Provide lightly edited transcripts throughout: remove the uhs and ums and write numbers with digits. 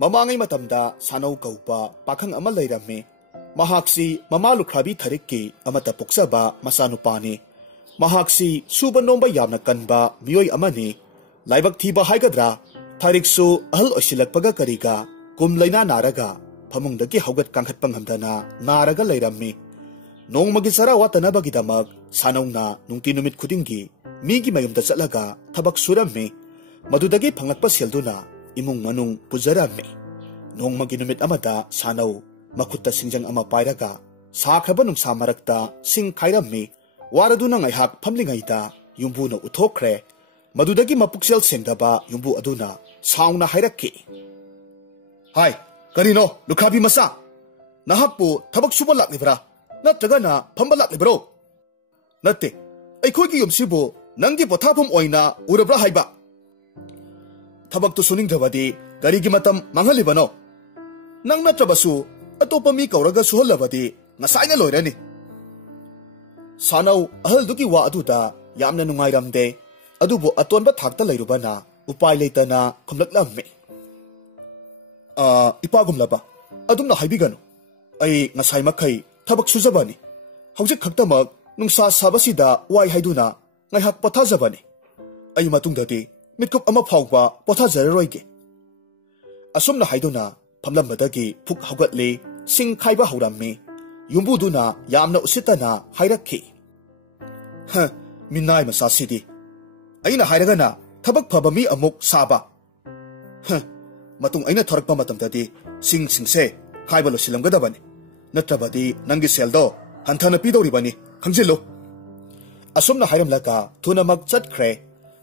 Mamangai matamda sanau kaupa pakhang ama leirame. Mahaksi mama lukhrabi tharikki amata puksaba masanupani. Mahaksi suba nomba yamna kanba miyoi amani. Laibak thiba haigadra thariksu ahal osilakpaga kariga kumlaina naraga phamungdagi haugat kangkhat panghamdana naraga leirame. Nongmagi sara watanabagidamag sanauna nungti numit khudingi migi mayumda chatlaga thabak suramme. Madudagi phangakpa selduna imung manung pujaramme. Nongmagi numit amada sanau makutta singjang ama pairaga sakhaba nungsa marakta sing khairamme. Waraduna ngaihak phamlingaida yumbuna uthokre. Madudagi mapuksel sengdaba yumbu aduna sauna hairakki. Hai, karino lukhabi masa. Nahakpu thabak suba laklibra natragana phamba laklibro. Natte aikhoigi yumsibu nangi pothapum oina urabra haiba. Thabak tu suningdabadi garigi matam manghalibano. Nang natrabasu atopa mi kauraga suhalabadi ngasaina loirani. Sanau ahal duki wa aduda yamna nungairamde adubu atonba thakta lairubana upai leitana khumlaklamme. Ipagumlaba adumna haibigano. Ai ngasai makai thabak sujabani. Haujik khaktamak nungsa sabasida wai haiduna ngaihak pothajabani. Ai matungdadi mitkup ama phawba pothajaroige. Asumna haiduna phamlambadagi phuk haugatli sing khaiba haurammi. Yumbuduna yamna usitana hairakki. Minai masasidi. Aina hairagana thabak phabami amuk saba. Matung aina thorakpa matamdadi singse khaiba losilamgadabani. Natrabadi nangi seldo hanthana pidoribani khangjillo. Asumna hairamlaka thunamak chatkre.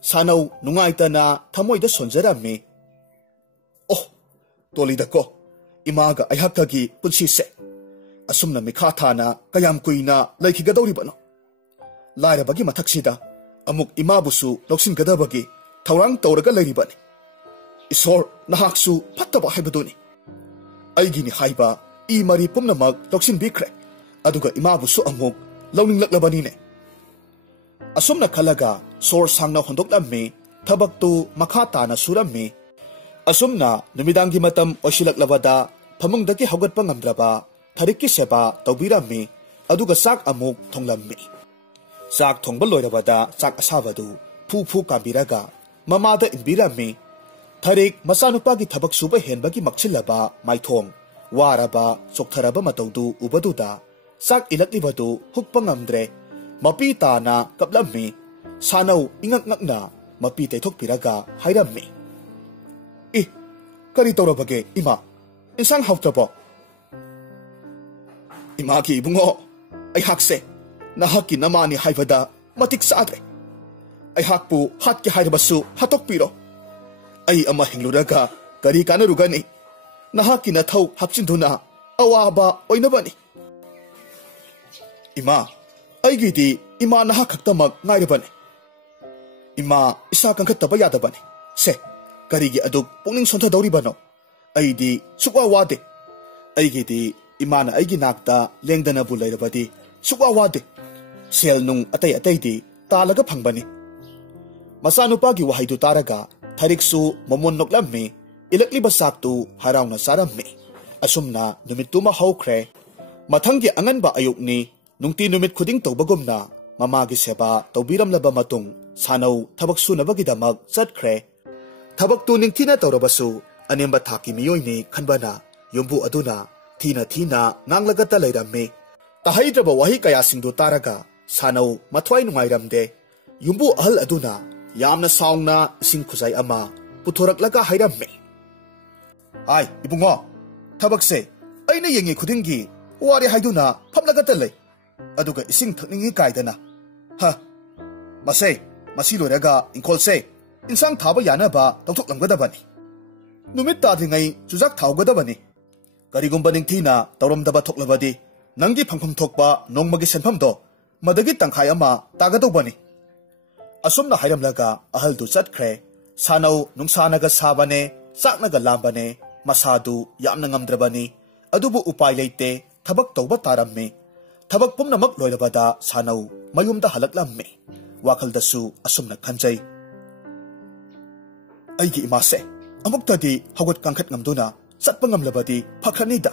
Sanau nungaitana thamoida sonjarammi. Oh, tolidako imaga aihakagi punsi se. Asumna mikha thana kayam kuina laikhigadoribano. Lairabagi mathaksida amuk imabusu loksingadabagi thawrang tawraga lairibani. Isor nahaksu phattaba haibaduni. Aigini haiba I mari pumnamak loksinbikre. Aduga imabusu amuk launinglaklabanine. Asumna khalaga sor sangna hondoklammi thabaktu makha tana surammi. Asumna numidangi matam osilaklabada phamungdagi haugatpa ngamdraba tharikki seba tawbirammi aduga sak amuk thonglammi. Sak thongba loirabada sak asabadu phu kambiraga mamada inbirammi. Tharik masanupagi thabak suba henbagi makchilaba maithong waraba soktharaba matawdu ubaduda sak ilaklibadu hukpa ngamdre. Mapi tana kaplammi sanau ingak-ngakna mapi taythokpiraga hairammi. Kari tawrabage ima insang hawtrabo. Imaki ibungo aihakse nahaki namani haibada matik saadre. Aihakpu hatki haibasu hatokpiro. Ai ama hingluraga kari kanarugani. Nahaki na thau hapchinduna awaba oinabani. Ima aigidi ima nahak khaktamak ngairabani. Ima isa kangkhattaba yadabani. Se karigi aduk pungning sontadoribano. Aidi sukwa wade. Aigidi imana aigi nakta lengdanabu lairabadi sukwa wade. Sel nung atay di talaga phangbani. Masanupagi wahaidu taraga thariksu momon noklammi ilakliba saktu harawna sarammi. Asumna numituma haukre. Mathangi anganba ayukni nungti numit khuding tawbagumna mamagi seba tawbiramlaba matung sanau thabak sunabagidamag chatkre. Thabak tu ningthina tawrabasu anemba thaki miyoyni khanbana yumbu aduna thina nganglagata leirammi. Tahaidraba wahi kaya singdu taraga sanau mathwai nungairamde. Yumbu ahal aduna yamna saungna sing khuzai ama puthoraklaga hairammi. Ai ibungo thabakse aina yengi khudingi wari haiduna phamlagata lei. Aduga ising thakningi kaidana. Masi loiraga inkolse insang thaba yanaba tawthoklamgadabani. Numit tadringai chujak thawgadabani. Karigumba ningthina tawramdaba thoklabadi nangi phangpham thokpa nongmagi senphamdo madagi tangkhai ama tagadobani. Asumna hairamlaga ahaldu chatkre. Sanau nungsanaga sabane saknaga lambane masadu yamna ngamdrabani. Adubu upai leite thabak tawba tarammi. Thabak pumnamak loirabada sanau mayumda halaklammi. Wakaldasu asumna khanjai. Aigi imase amuktadi hagot kangkhat ngamduna Chatap ngamlabadi phakhanida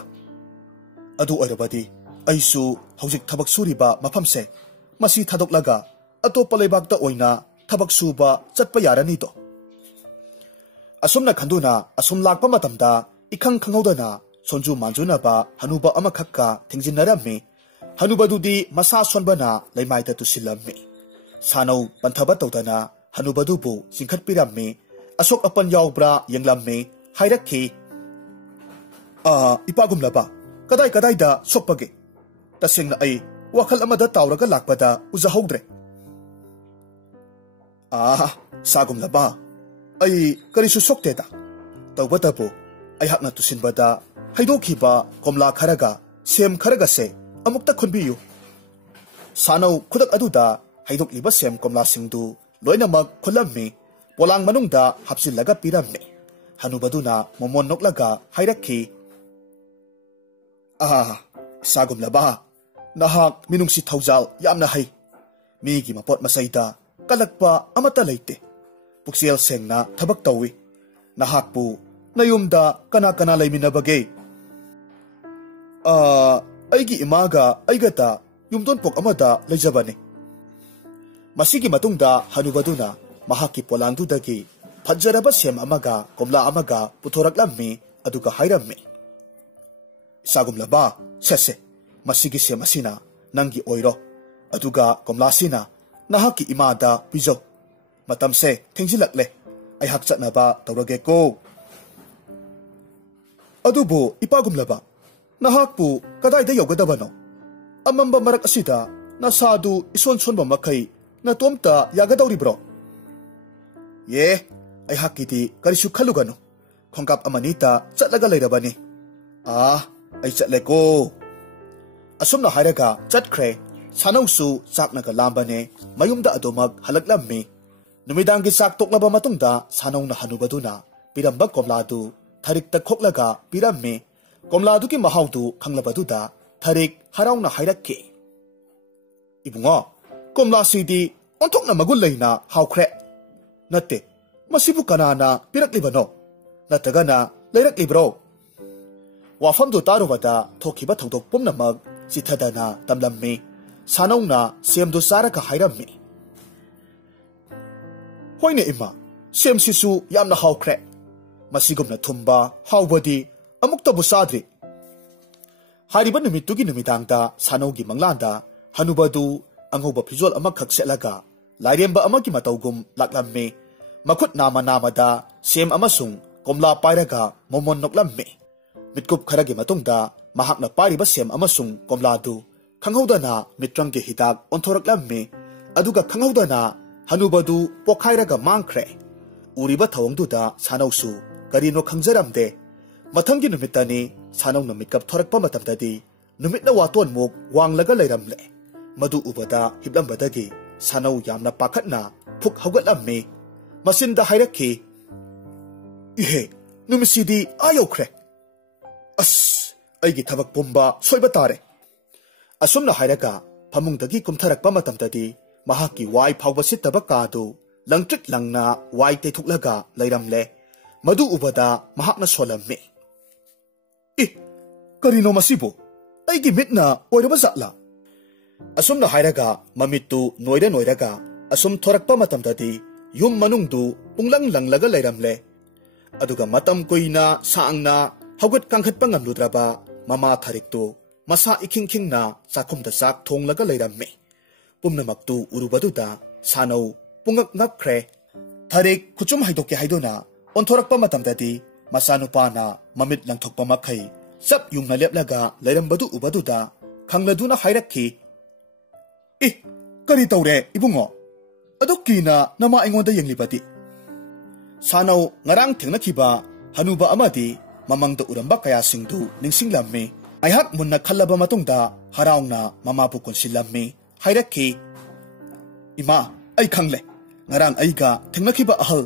adu oirabadi aisu hojik thabak suriba mafamse masi thadoklaga atopa leibakta oina thabak suba chatpa yarani to asumna khanduna asum lakpa matamda ikhang khanghodana sonju manjuna ba hanuba amakhakka thingjinarami hanubadudi masa sonbana leimaita tusilami sanau panthaba tawdana hanubadubu singkhat pirami asok apan yaubra yenglammi hairakhi ipagum laba kadai da sokpage tasingna ai wakhal amada tawraga lakpada uzahodre sagum laba ai karisu sokte da tawbatabu ai hakna tusinbada haidokhiba komla kharaga sem kharaga se amukta khunbiyu sanau khudak aduda haidokliba sem komla singdu loinamak khulammi polang manungda hapsilaga pirammi hanubaduna momon noklaga hairakhi sagum laba nahak minungsi thaujal yamna hai migi mapot masaida kalakpa amata leite puksel sengna thabak tawi nahakpu nayumda kana leiminabage aigi imaga aigata yumdon pok amada lejabane masigi matungda hanubaduna mahaki polangdudagi phajjaraba sem amaga komla amaga puthoraklammi aduga hairammi sagum laba sese masigi sem asina nangi oiro aduga komla sina nahaki imada pijo matamse thingjilakle ai hak chatnaba tawrage ko adubo ipagum laba nahakpu kadai da yogadabano amamba marak asida nasadu ison sonba makai na tomta yagadawri bro ye ai hakiti karisu khalugano khongkap amanita chatlaga leirabani ai chatle ko asumna hairaga chatkhre sanausu chaknaga lambane mayumda adomak halaklammi numidangi chak toklaba matungda sanauna hanubaduna piramba komladu tharikta khoklaga pirammi komladu ki mahaudu khanglabaduda tharik harauna hairakki ibungo komla sidi onthokna magul leina haukhre natte masibu kanana piraklibano natagana leiraklibro wafamdu tarubada thokiba thodok pumnamak chithadana tamlammi sanauna semdu saraka hairammi hoine ima sem sisu yamna haukhre masigumna thumba haubadi amuktabu sadri hariba numittugi numitangda sanaugi manglanda hanubadu angoba phijol amakhak selaga lairemba amagi matawgum laklammi makut namada sem amasung komla pairaga momon noklammi mitkup kharagi matungda mahakna pariba sem amasung komladu khanghodana mitrangge hidak onthoraklammi aduga khanghodana hanubadu pokhairaga mangkhre uriba thawangduda sanausu karino khangjaramde mathangi numitani sanauna mitkap thorakpa matamdadi numitna waton muk wanglaga leiramle madu ubada hiblambadagi sanau yamna pakhatna phuk haugatlammi masinda hairakhi ihe numisidi ayokre aigi thabak pumba soiba tare asumna hairaga phamungdagi kumtharakpa matamdadi mahaki wai phawba sittaba kadu langtrik langna wai teithuklaga leiramle madu ubada mahakna solammi karino masibo aigi mitna oiraba zatla asumna hairaga mamittu noiraga asum thorakpa matamdadi yum manungdu punglang langlaga leiramle aduga matam koina saangna haugat kangkhatpa ngamludraba mama thariktu masa ikhingkhingna chakhumda chak thonglaga leiramme pumnamaktu urubaduda sanau pungak ngakkhre tharik khuchum haidokke haidona onthorakpa matamdadi masanupana mamit langthokpa makhai sap yungna leplaga leirambadu ubaduda khangladuna hairakhi kari tawre ibungo adokina nama aingonda yenglibati sanau ngarang thengnakhiba hanuba amadi mamangda uramba kaya singdu ningsinglammi aihak munna khallaba matungda haraungna mamabu konsillammi hairakhi ima ai khangle ngarang aiga thengnakhiba ahal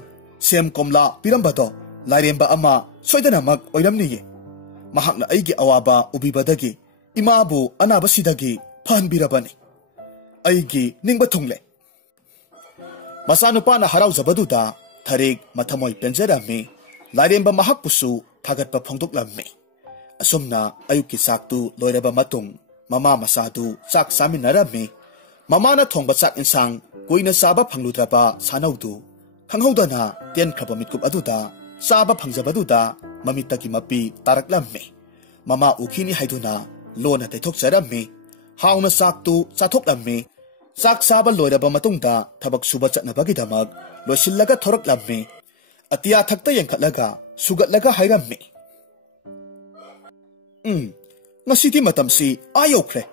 sem komla pirambado lairemba ama soidanamak oiramniye mahakna aigi awaba ubibadagi imabu anabasidagi phanbirabani aigi ningba thungle masanupana haraujabadudha tharik mathamoi penjarami lairemba mahakpusu थागतपा फोंदोक्लम्मी असुमना अयुक्की चाकतु लोइरबा मतुंग ममा मसादु चाक चामिन्नरम्मी ममाना थोंबा चाक इंसांग कुइना चाबा फंगलुद्रबा सानौदु खंगहौदना तेनख्रबा मिटकुप अदुदा चाबा फंगजबदुदा ममितकी मपी तारकलम्मी ममा उखिनी हाइदुना लोना तैथोकचरम्मी हाउना चाकतु चाथोक्लम्मी चाक चाबा लोइरबा मतुंगदा थबक सुबा चटनबगिदमक लोइसिल्लगा थोरकलम्मी Atiya थक्ता यंखटलगा सुगतलगा हाइरम्मी ngasidi matamsi ayokre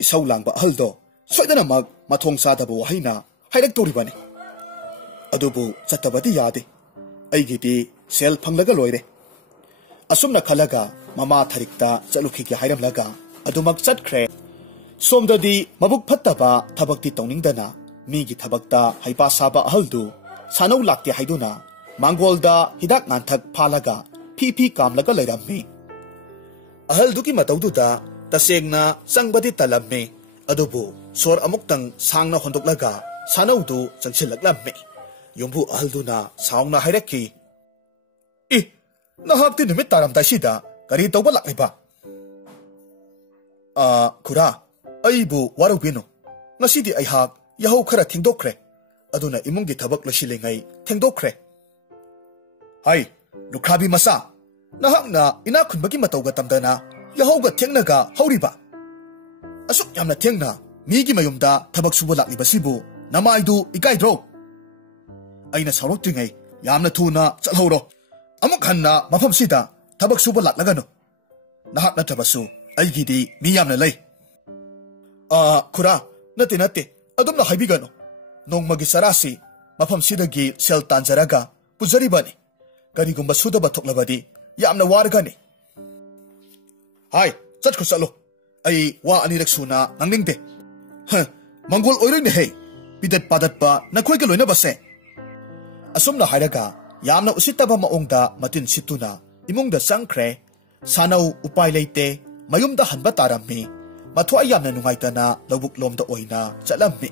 isaw langba ahaldo soidana mag mathong sadaba wahina hairak toribani adubu chatabadi yade aigidi sel phanglaga loire asumna khalaga mama tharikta chalukhi ki hairam laga adumak chatkre somdadi mabuk phattaba thabakti toningdana migi thabakta haipa saba ahaldu sanau lakti haiduna mangolda hidak nanthak phalaga phi kamlaga lairammi अहलदुकी मतौदुदा तसेंगना संगबदी तलम्मे अदुबु सोर अमुक्तंग सांगना होंदोक्लगा सानौदु चंगसिलक्लम्मे युम्बु अहलदुना साउंगना हाइरक्की इ नहाक्ति निमित तारमदासिदा करी तौबा लाक्लिबा खुरा अइबु वारौबिनु ngasiदी अइहाक यहौ खरा थेंदोक्रे अदुना इमुंगी थबक लसिलेंगै थेंदोक्रे हाय लुखाबी मसा नहाकना इना खुनबगी मतौगा तमदना यहौगा थेंगनागा हौरिबा असुक यामना थेंगना मीगी मयुमदा थबक सुबा लाक्लिबसिबु नमाइदु इकाइद्रो अइना साउरक्त्रिङै यामना थुना चलहौरो अमुक हन्ना मफमसिदा थबक सुबा लाक्लगनु नहाक नत्रबसु अइगिदी मी यामना लै खुरा नते अदुमना हाइबिगनु नोंगमगी सरासी मफमसिदगी सेल तांजरगा पुजरिबनी करिगुम्बा सुदबा थोक्लबदी यामना वारगनी हाय चटखो चलो अई वा अनिरक सुना नंगनिंगदे मंगोल ओइरने हे पिदत पादतपा नखोइग लोइना बसे असुमना हाइरगा यामना उसितबा माओंगदा मतिन सितुना इमुंगदा संख्रे सानौ उपाय लेते मयुमदा हनबा तारम्मी मथोआ यामना नुंगाइतना लौबुक लोमदा ओइना चलम्मी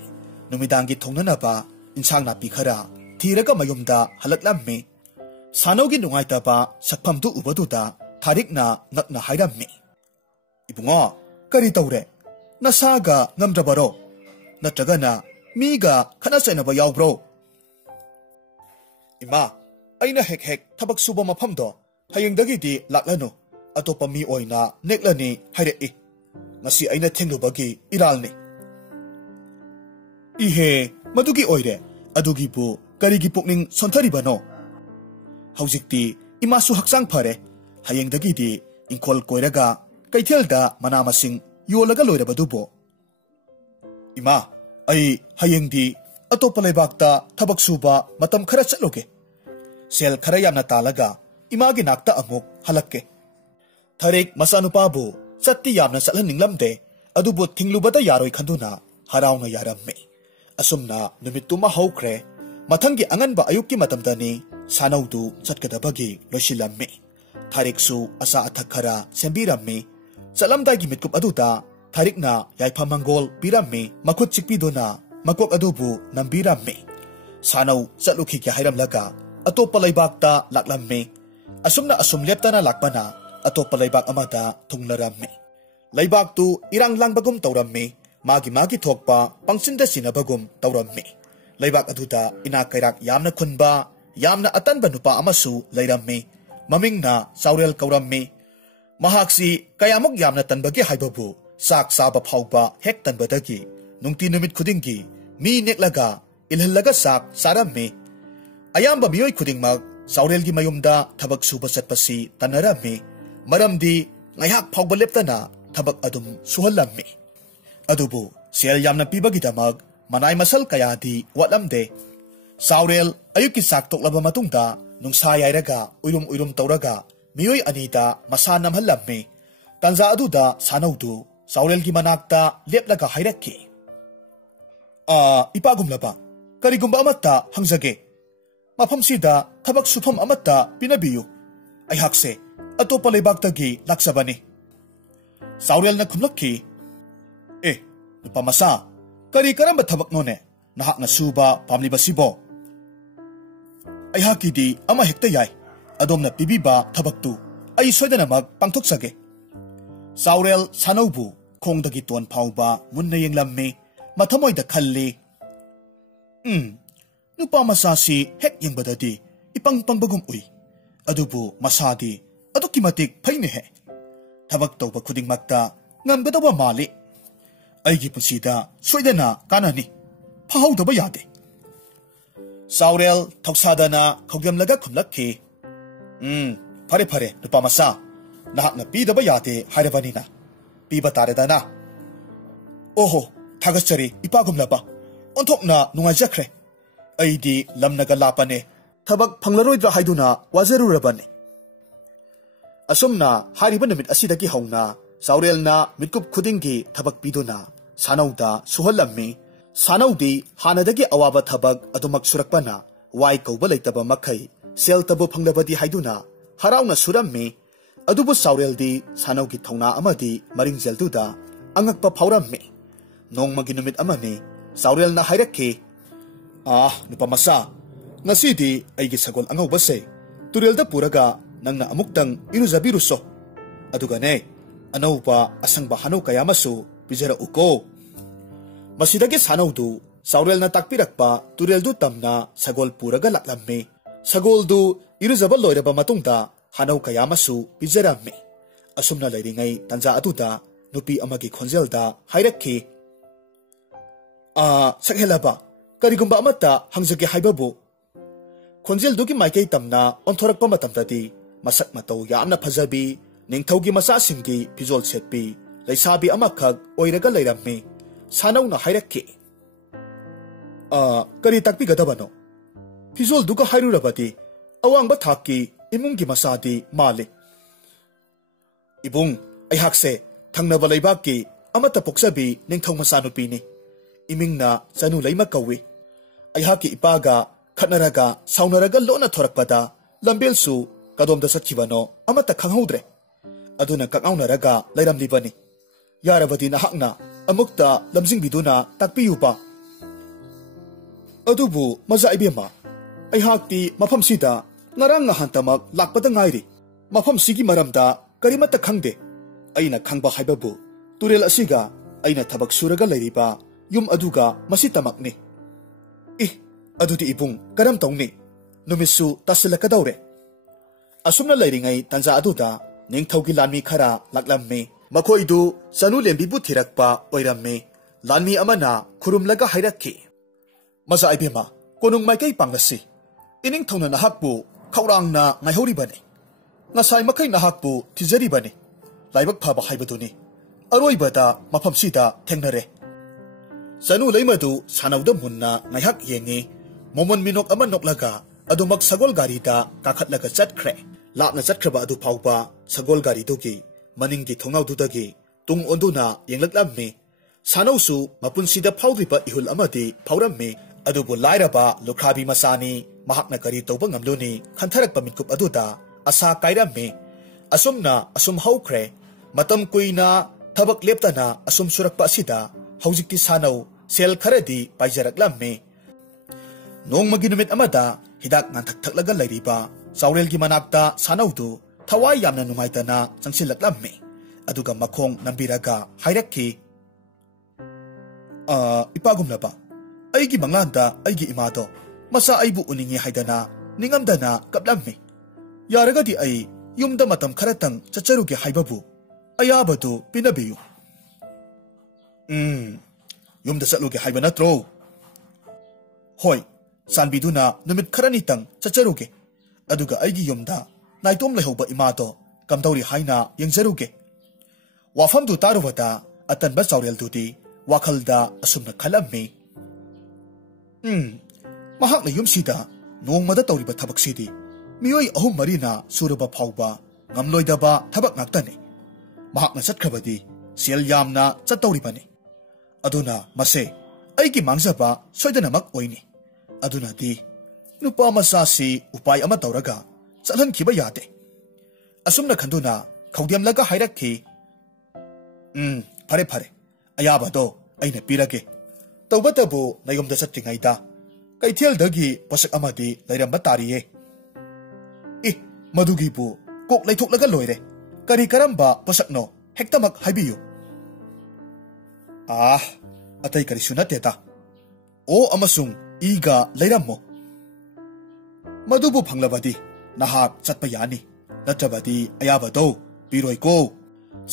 नुमिदांगी थोंगनबा इंसांग नापी खरा थीरगा मयुमदा हलकलम्मी सानौगी नुंगाइतबा सकफमदु उबदुदा थारिकना ngakna हाइरम्मी इबुंगो करी तौरे नसागा ngamdrabaro natragana miga khana chainaba yawbro ima aina hek thabak suba mafamdo hayengdagi di laklanu atopa mi oina neklani hairei ngasi aina thenglubagi iralni ihe madugi oire adugi bu karigi pukning sontaribano haujikti imasu haksang phare hayengdagi di ingkol koiraga kaithelda manamasing yolaga loirabadubo ima ai hayengdi atopa leibakta thabak suba matam khara chatloge sel khara yamna talaga imagi nakta amuk halakke tharik masanupa bu chatti yamna chatlan ninglamde adubu thinglubada yaroi khanduna harauna yaramme asumna numituma haukre mathangi anganba ayukki matamdani sanaudu chatkadabagi losilamme थारिकसु असा अथखरा सेंबिरम्मी चलमदागी मिटकुप अदुदा थारिकना याइफा Mongol पिरम्मी मखुत चिकपीदुना मकोक अदुबु नंबिरम्मी सानौ चलुखी के हाइरमलगा अतोप्पा लैबाकता लाक्लम्मी असुमना assume लेप्तना लाक्पना अतोप्पा लैबाक अमदा थुंगलरम्मी लैबाकतु इरांग लांगबगुम तौरम्मी मागी थोकपा पंगसिनदा सिनबगुम तौरम्मी लैबाक अदुदा इना कैराक यामना खुनबा यामना अतनबा नुपा अमसु लैरम्मी ममिंगना साउरेल कौरम्मी महाक्सी कयामुक यामना तनबगे हाइबबु साक साबा फाउबा हेक तनबदगी नुंगती नुमित खुदिंगी मी नेक्लगा इलहलगा साक सारम्मी अयाम्बा मियोय खुदिंगमक साउरेलगी मयुमदा थबक सुबा चटपसी तनरम्मी मरमदी ngaiak फाउबा लेप्तना थबक अदुम सुहलम्मी अदुबु cell यामना पीबगिदमक मनाय muscle कयादी वाटलमदे साउरेल अयुकी साक तोक्लबा मतुंगदा नुंसा याइरगा उइरुम तौरगा मियोय अनीदा मसा नमहलम्मी तंजा अदुदा सानौदु साउरेलगी मनाक्ता लेपलगा हाइरक्की इपागुमलबा करिगुम्बा अमत्ता हंजगे मफमसिदा थबक सुफम अमत्ता पिनबियु अइहाकसे अतोप्पा लेबाक्तगी लाक्सबनी साउरेलना खुमलक्की नुपा मसा करी करम्बा थबकनोने नहाकना सुबा पामलिबसिबो अइहाकीदी अमा हेक्ता याय अदोमना पिबिबा थबकतु ai soidanamag pangthoksage Saurel Sanobu khongdagi ton phauba munna yenglamme mathamoida khalli nupa masasi hek yengbadadi ipang pangbagum ui adubu masadi aduki matik phaine he thabak tawba khuding makta ngamgadawa mali aigi punsida soidana kanani phahawdaba yade Saurel thoksadana khogyamlaga khumlakhi phare phare nupa masa nahakna pidaba yade hairabanina piba taredana oho thagachari ipagumlaba onthokna nungaijakre aidi lamnaga lapane thabak phanglaroidra haiduna wazerurabane asumna hariba namit asidagi hauna Saurelna mitkup khudingi thabak piduna sanauda suhalammi sanaudi hanadagi awaba thabak adumak surakpana wai kauba leitaba makhai sel tabu phanglabadi haiduna harauna surammi adubu Saureldi sanaugi thongna amadi maringjelduda angakpa phaurammi nongmagi numit amani Saurelna hairakki nupa masa ngasidi aigi sagol angawbase turelda puraga nangna amuktang iruzabiruso adugane anauba asangba hanau kayamasu bijara uko masidagi sanaudu Saurelna takpirakpa tureldu tamna sagol puraga laklammi sagoldu iruzaba loiraba matungda hanau kayamasu bijaramme asumna lairingai tanja aduda nupi amagi khonjelda hairakki sakhelaba karigumba amata hangjage haibabu khonjeldugi maikei tamna onthorakpa matamdadi masak matau yamna phajabi ningthaugi masa singi pijol setpi laisabi amakhak oiraga lairammi sanauna hairakki kari takpi gadabano pijol duga hairurabadi awangba thakki imungi masadi male ibung aihakse thangnaba laibaki amata poksabi ningthau masanupini imingna chanu laima kawi aihaki ipaga khatnaraga saunaraga lona thorakpada lambelsu kadomda satkibano amata khanghaudre aduna kakaunaraga lairamlibani yarabadi nahakna amukta lamjingbiduna takpiyupa adubu maza ibema aihakti mafamsida ngarang ngahantamak lakpada ngairi mafam sigi maramda karimata khangde aina khangba haibabu turel asiga aina thabak suraga lairiba yum aduga masitamakni adudi ibung karam tongni numisu tasilakadaure asumna lairingai tanja aduda ningthaugi lanmi khara laklammi makhoidu chanu lembibu thirakpa oiramme lanmi amana khurumlaga hairakki maza ibema konung maikai panglasi ining thongna nahakbu khaurangna ngaihoribani ngasai makai nahakbu thijaribani laibak phaba haibaduni aroibada mafamsida thengnare chanu leimadu sanauda munna ngaihak yengi momon minok ama noklaga adumak sagol gari da kakhatlaga chatkre lapna chatkraba adu phauba sagol gari dogi maningi thongau dudagi tung onduna yenglaklammi sanausu mapunsida phaudriba ihul amadi phaurammi adubu lairaba lokhabi masani mahakna kari tawba ngamluni khantharakpa mitkup aduda asa kairammi asumna asum haukre matam kuina thabak leptana asum surakpa asida haujikti sanau sel kharadi paijaraklammi nongmagi numit amada hidak nganthak thaklaga lairiba Saurelgi manakta sanaudu thawai yamna numaitana changsilaklammi aduga makhong nambiraga hairakki ipagumlaba aigi manglanda aigi imado masa aibu uningi haidana ningamdana kaplammi yaragadi ai yumda matam kharatang chacharuge haibabu ayabadu pinabiyu yumda chatluge haiba natro hoi sanbiduna numit kharani tang chacharuge aduga aigi yumda naitom lehoba imado kamdauri haina yengjaruge wafamdu tarubata atanba Saureltudi wakhalda asumna khalammi mahakna yumsida nongmada tawriba thabaksidi miyoi ahum marina suraba phauba ngamloidaba thabak ngaktani mahakna chatkrabadi sel yamna chattawribani aduna mase aigi mangjaba soidanamak oini aduna di nupa masasi upai ama tawraga chalhan khiba yate asumna khanduna khawdiamlaga hairakki phare phare ayabado aina pirage tawbatabu nayomda chatringaida kaithel dagi pasak amadi lairamba tariye madugibu कोक लेथोक्लगा लोइरे करी करम्बा पोसकनो हेक्तमक हाइबियु अतै करिसु नतेता ओ अमसुंग ईगा लेरमो मदुबु फंगलबदी नहाक चटप यानी नत्रबदी अयाबदो पिरोइको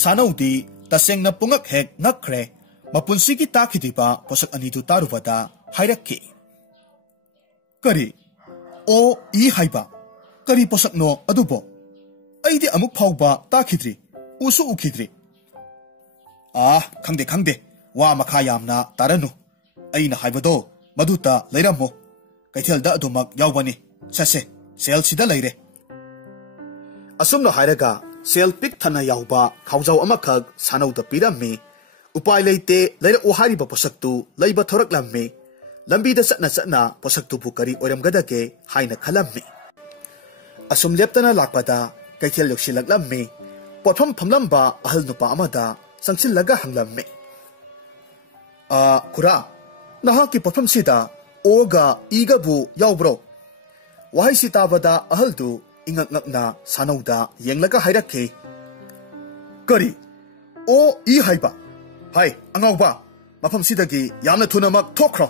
सानौदी तसेंगना पुंगक हेक नखरे मपुंसिगी ताखिदिबा पोसक अनिदु तारुबदा हाइरक्की करी ओ ई हाइबा करी पोसकनो अदुबो अइदि अमुक फाउबा ताखिद्री उसु उखिद्री खंगदे खंगदे वा मखा यामना तारनु अइना हाइबदो मदुता लेरमो कैथेलदा अदुमक यावबनी ससे सेल सिदा लेरे असुमनो हाइरगा सेल पिक थना यावबा खावजाव अमखक सानौदा पिरम्मी उपाय लेते लेर ओहारिबा पोसक्तु लैबा थोरकलम्मी लंबीदा चटना चटना पोसक्तु बुकरी ओरमगदगे हाइना खलम्मी असुम लेप्तना लाकपदा कैथेल योक्सिलकलम्मी पोथम फमलम्बा अहल नुपा अमदा संगसिलगा हंगलम्मी खुरा नहाकी पोथम सिदा ओगा ईगबु यावब्रो वहाई सिताबदा अहलदु इंगंगना सानौदा येंगलगा हाइरक्के करी ओ ई हाइबा हाय अंगावबा मफम सिदगी यामना थुनमक थोख्रो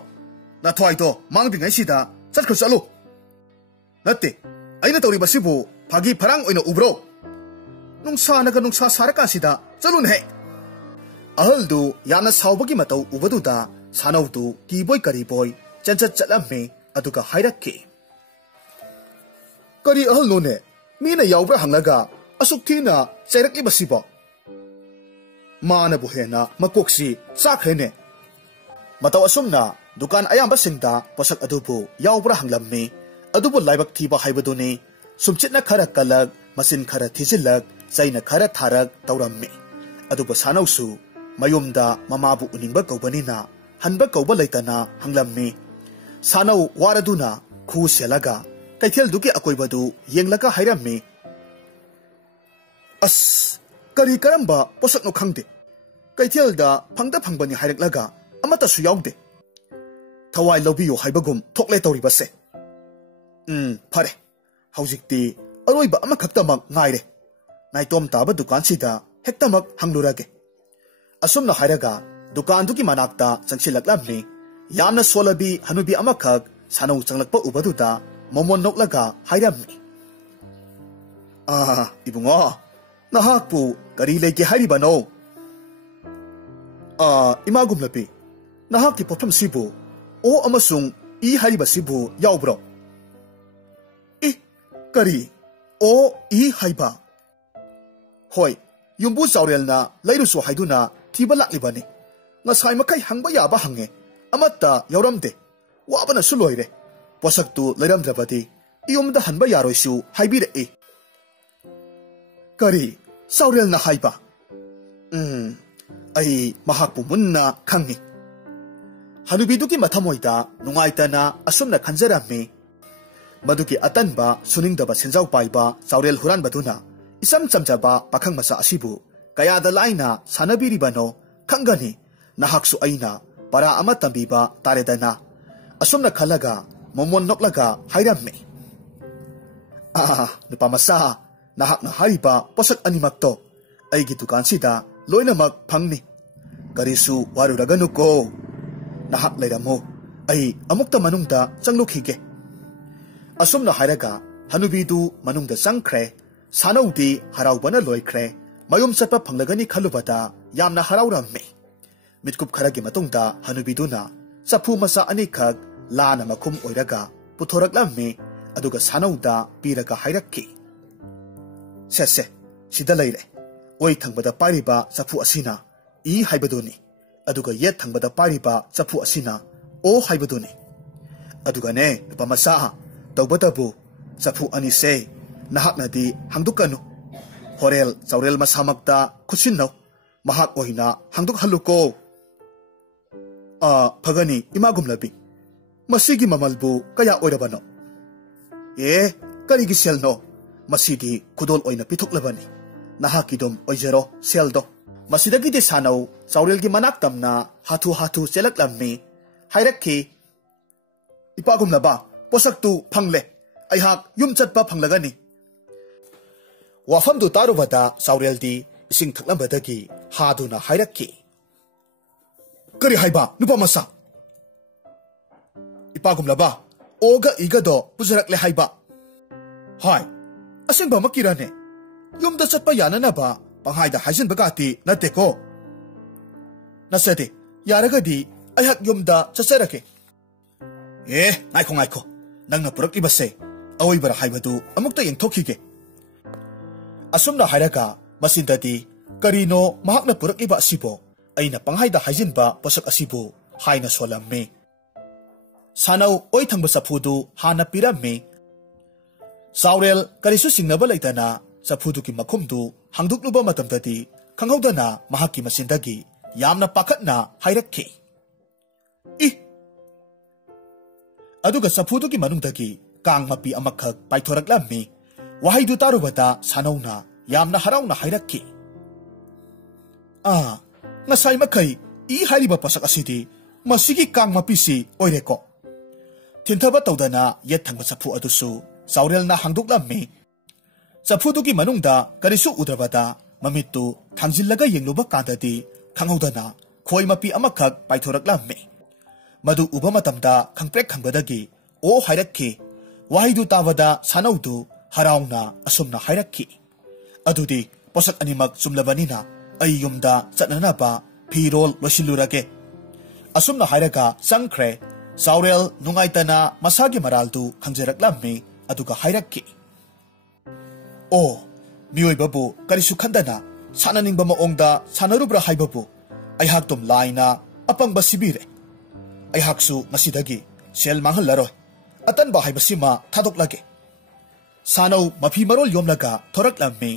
नाथवाइदो मांगदिङै सिदा चटखो चलो नत्ते अइना तौरिबसिबु फागी फरांग ओइना उब्रो नुंसा सारका सिदा चलुन हे अहलदु यामना सावबगी मतौ उबदुदा सानौदु कीबोय करीबोय चंचत चलम्मे अदुगा हाइरक्के करी अहल नोने मीना यावब्रा हंगलगा असुक थीना चैरक्लिबसिबो मानबु हेना मकोक्सी चाख्रेने मतौ असुमना दुकान अयाम्बा सिंगदा पोसक अदुबु यावब्रा हंगलम्मे अदुबु लाइबक थीबा हाइबदुने सुमचितना खरा कलग मसिन खरा थिजिलक चैना खरा थारक तौरम्मे अदुबु सानौसु मयुमदा ममाबु उनिंगबा कौबनिना हनबा कौबा लैतना हंगलम्मे सानौ वारदुना खु सेलगा कैथेल दुकी अकोइबदु येंगलगा हाइरम्मे अस करी करम्बा पोसकनो खंगदे कैथेलदा फंगदा फंगबनी हाइरक्लगा अमतसु यावदे थवाई लौबियो हाइबगुम थोकले तौरिबसे फरे हौजिक्ति अरोइबा अमखक्तमक नाइरे नाइतोम ताबा दुकान सिदा हेक्तमक हंगलुरगे असुमना हाइरगा दुकान दुकी मनाक्ता चंगसिलक्लम्मे यामना सोलबी हनुबी अमखक सानौ चंगलकपा उबदुदा मोमोन नोकलगा हाइरम्मे इबुंगो नहाकपु करी लेके हाइरिबनो इमागुमलपी नहाकी पोथम सिबु ओ अमसुंग ई हाइरिबसिबु यावब्रो करी ओ ई हाइबा होय युम्बु चावरेलना लैरुसु हाइदुना थीबा लाक्लिबने ngasai makai hangba yaba hange amata yauramde wabana suloire posaktu leiramdrabadi iumda hanba yaroisu haibire e kari saurel na haiba ai mahakpu munna khangi hanubiduki mathamoida nungaitana asumna khanjaramme maduki atanba suningdaba senjau paiba saurel huran baduna isam chamjaba pakhang masa asibu kayada laina sanabiribano khangani nahaksu aina para ama tambiba taredana asumna khalaga momon noklaga hairamme nupamasa nahakna hariba posak animakto aigi dukan sida loinamak phangni karisu waruraganu ko nahak leiramo ai amukta manungda changlukhige asumna hairaga hanubidu manungda changkhre sanaudi haraubana loikhre mayum chapa phanglagani khalubata yamna harauramme mitkup kharagi matungda hanubiduna sapu masa anikak lana makum oiraga puthoraklamme aduga sanauda piraga hairakki sese sida leire oi thangbada pariba sapu asina I haibaduni aduga yet thangbada pariba sapu asina o haibaduni aduga ne pamasa tawbatabu sapu ani se nahaknadi hangdukanu horel saurel masamakta khusinno mahak oina hangduk haluko phagani imagumlabi masigi mamalbu kaya oirabano karigi selno masidi kudol oina pithuklabani nahakidum oijero seldo masidagi de sanau saurelgi manak tamna hathu selaklammi hairakki ipagumlaba posaktu phangle aihak yum chatpa phanglagani Wafamdu tarubada saureldi ising thaknabadagi haduna hairakki. Kari haiba nupa masa. Ipagumlaba oga igado pujarakle haiba. Hai, asingba makirane. Yumda chatpa yananaba panghaida haijin bagati nateko. Nasade yaragadi ayhak yumda chacharake. Ngaiko nangna purakibase awoibara haibadu amukta yengthokige. Asumna hairaga masindadi karino mahakna purakiba asibo aina panghaida haijinba posak asibo haina solamme. Sanau oi thangba safudu hana pirame. Saurel karisu singnaba laitana safudu ki makhumdu hangdukluba matamdadi khanghaudana mahakki masindagi yamna pakatna hairakki. Aduga safudu ki manungdagi kang mapi amakhak paithoraklammi. Wahaidu tarubata sanauna yamna harauna hairakki. Ngasai makai hariba pasak asidi masigi kang mapisi oireko. Tinthaba tawdana yet thangba safu adusu saurelna hangduklammi. Safuduki manungda karisu udrabada mamittu thangjillaga yengluba kandadi khanghaudana khoi mapi amakhak paithoraklammi. Madu uba matamda khangprek khangbadagi o hairakki. Wahaidu tabada sanaudu harauna asumna hairakki. Adudi posak animak sumlabanina ay yumda chatnanaba phirol losilurage. Asumna hairaga sangkhre saurel nungaitana masagi maraldu khangjeraklammi aduga hairakki. Mioibabu karisu khandana sananingba maongda sanarubra haibabu aihaktum laina apangba sibire. Aihaksu ngasidagi sel manghallaroi atanba haibasima thadoklage. Sanau mafi marol yomlaga thoraklammi.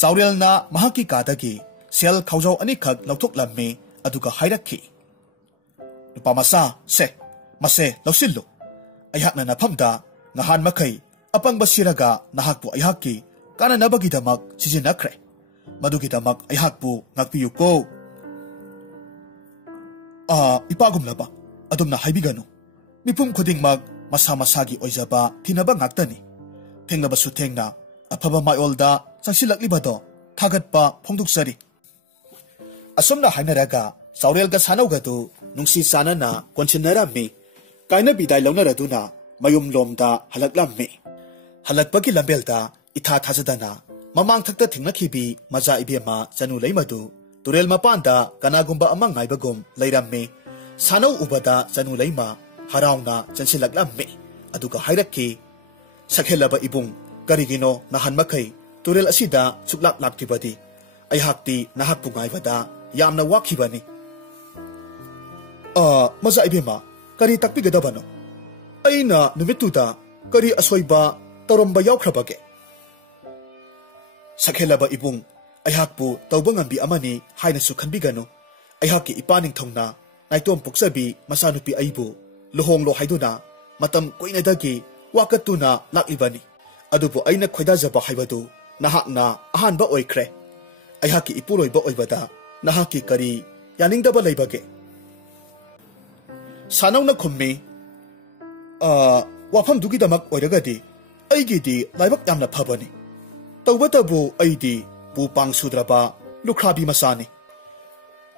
Saurelna mahaki kadagi sel khawjau anikhak lauthoklammi aduga hairakki. Nupa masa mase lausillu. Aihakna nafamda ngahan makai apangba siraga nahakpu aihakki kananabagidamak sizinakre. Madugidamak aihakpu ngakpiyuko. Ipagumlaba adumna haibiganu. Mipum khudingmak masa masagi oijaba thinaba ngaktani. Thenglabasu thengna afaba mayolda changsilaklibado thagatpa phongduksari. Asumna hainaraga saurelga sanaugadu nungsi sanana konsinarami. Kaina bidai launaraduna mayum lomda halaklammi. Halakpagi lambelda itha thajadana mamang thakta thingnakhibi maja ibema chanu leimadu turel mapanda kanagumba amang ngaibagum leirammi. Sanau ubada chanu leima harauna chansilaklammi aduga hairakki. Sakhelaba ibung karigino nahan makai turel asida suklak laktibadi aihakti nahakpu ngaibada yamna wakhibani. Maja ibema kari takpigadabano. Aina numituda kari asoiba taromba yaukhrabage. Sakhelaba ibung aihakpu tawba ngambi amani hainasu khanbiganu. Aihakki ipaning thongna naitom puksabi masanupi aibu luhonglo haiduna matam koinadagi wakatuna laklibani. Adubu aina khoidajaba haibadu nahakna ahanba oikre. Aihakki ipuroiba oibada nahakki kari yaningdaba leibage. Sanauna khummi wafamdugidamak oiragadi aigidi laibak yamna phabani. Tawbatabu aidi pupang sudraba lukhrabi masani.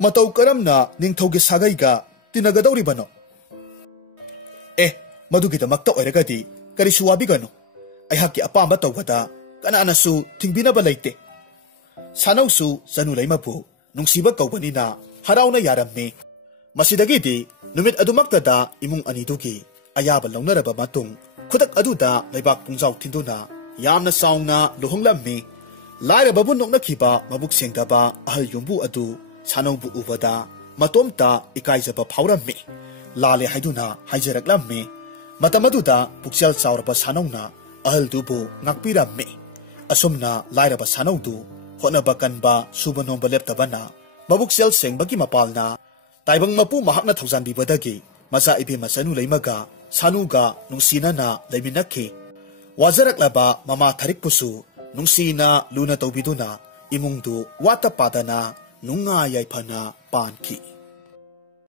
Matau karamna ningthaugi sagaiga tinagadawribano. Madugidamakta oiragadi karisu wabigano. Aihakki apamba tawbada kananasu thingbinaba leite. Sanausu chanu leimabu nungsiba kaubanina harauna yarammi. Masidagidi numit adumaktada imung anidugi ayaba launaraba matung khudak aduda leibak pungjaw thinduna yamna saungna luhonglammi. Lairababu noknakhiba mabuk sengdaba ahal yumbu adu sanaubu ubada matomta ikaijaba phaurammi. Lale haiduna haijaraklammi. Matamaduda puksel chauraba sanauna ahal dubu ngakpirammi. Asumna lairaba sanaudu hotnaba kanba subanomba leptabana mabuksel sengbagi mapalna taibang mapu mahakna thaujanbibadagi maja ibema chanu leimaga sanuga nungsinana leiminakhi. Wajaraklaba mama tharikpusu nungsina luna tawbiduna imungdu wata padana nunga yaifana panki.